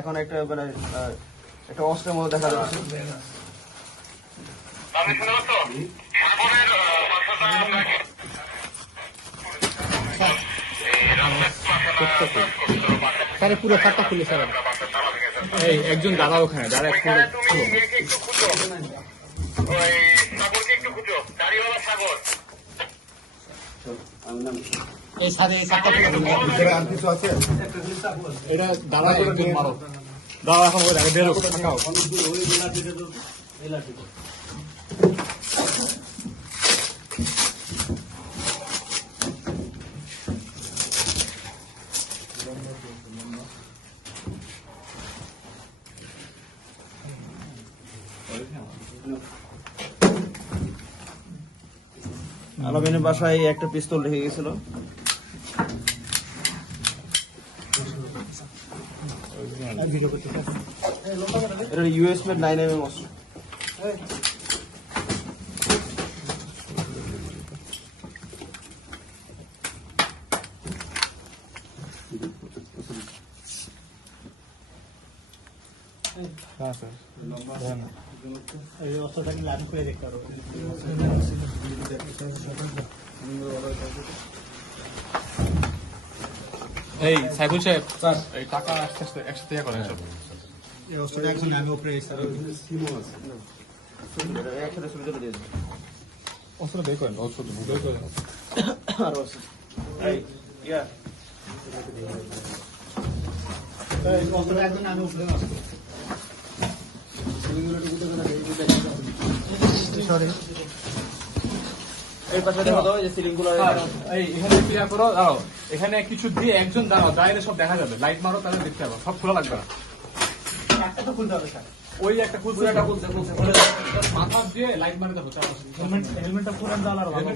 এখন একটা মানে একটা অস্ত্রের মতো দেখা যাচ্ছে। স্যার পুরো খাটটা খুলে স্যার। এই একজন দাদা ওখানে দাঁড়া একটু এই সাথে এই সাতটা আর কিছু আছে? এটা দাঁড়া একজন মারো দাঁড়া এখন ওই আগে বেরো থাকাও। আলমিনের বাসায় একটা পিস্তল রেখে গেছিল। এটা ইউএস মেড 9mm অস্ত্র। এই অস্ত্রটাকে লাইন করে দেখতে পারো। এই সাইফুল সাহেব স্যার এই টাকা আস্তে আস্তে একসাথে করেন সব। এই অস্ত্রটা একজন আমি উপরে স্যার একসাথে ছবি তুলে দিয়েছে। অস্ত্র বের করেন অস্ত্র বের করেন আর আছে এই ইয়া এই অস্ত্রটা একজন আমি উপরে আসছে। সরি এই পাশে দেখো তো এই সিলিংগুলো এই এখানে ক্লিয়ার করো দাঁড়াও এখানে কিছু দিয়ে একজন দাঁড়াও দাঁড়িয়ে সব দেখা যাবে লাইট মারো তাহলে দেখতে পাবো সব খোলা লাগবে না একটা তো খুলতে হবে স্যার ওই একটা খুলছে একটা খুলছে মাথা দিয়ে লাইট মারে দেবো হেলমেটটা পুরান দাও আর ভালো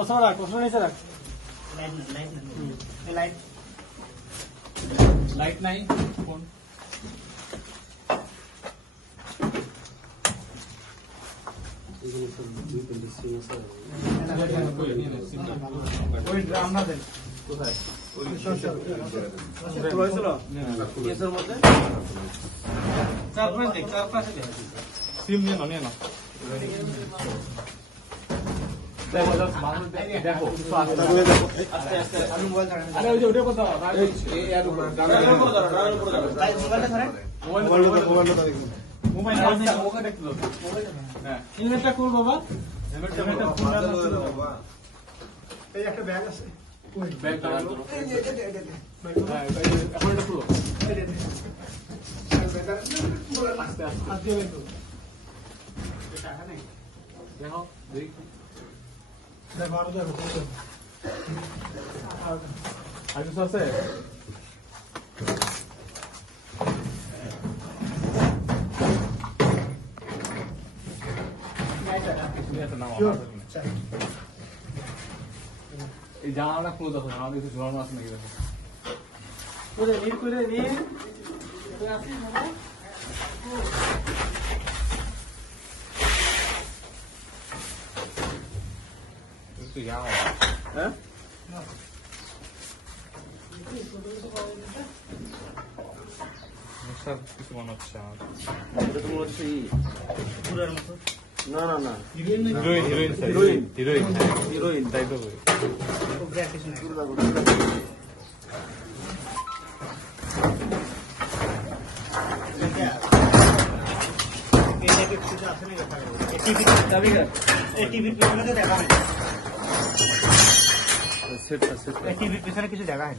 ওসরা রাখ ওসরা নিচে রাখ লাইট লাইট নাই ফোন ওই ড্রাম না দেন কোথায় কেসের মধ্যে সিম নিয়ে না দেখো দেখো আস্তে আস্তে আমি মোবাইল আরে ওই যে ওটা কথা এই এর উপর মোবাইলটা দেখুন। মোবাইল ওকে দেখতে দাও হ্যাঁ হেলমেটটা কোন বাবা হেলমেটটা এই একটা ব্যাগ আছে ব্যাগ দাও এই হ্যাঁ এখন এটা খুলো আস্তে আস্তে টাকা নেই দেখো দেখো আরো দেখো আর কিছু আছে এই জানালা ক্লোজ আছে আমাদের কিছু ঝোলানো আছে নাকি দেখো হ্যাঁ কিছু মনে হচ্ছে আমার এটা তো মনে হচ্ছে পুরার মতো না না না হিরোইন হিরোইন তাই তো টিভির পিছনে কিছু দেখা হয়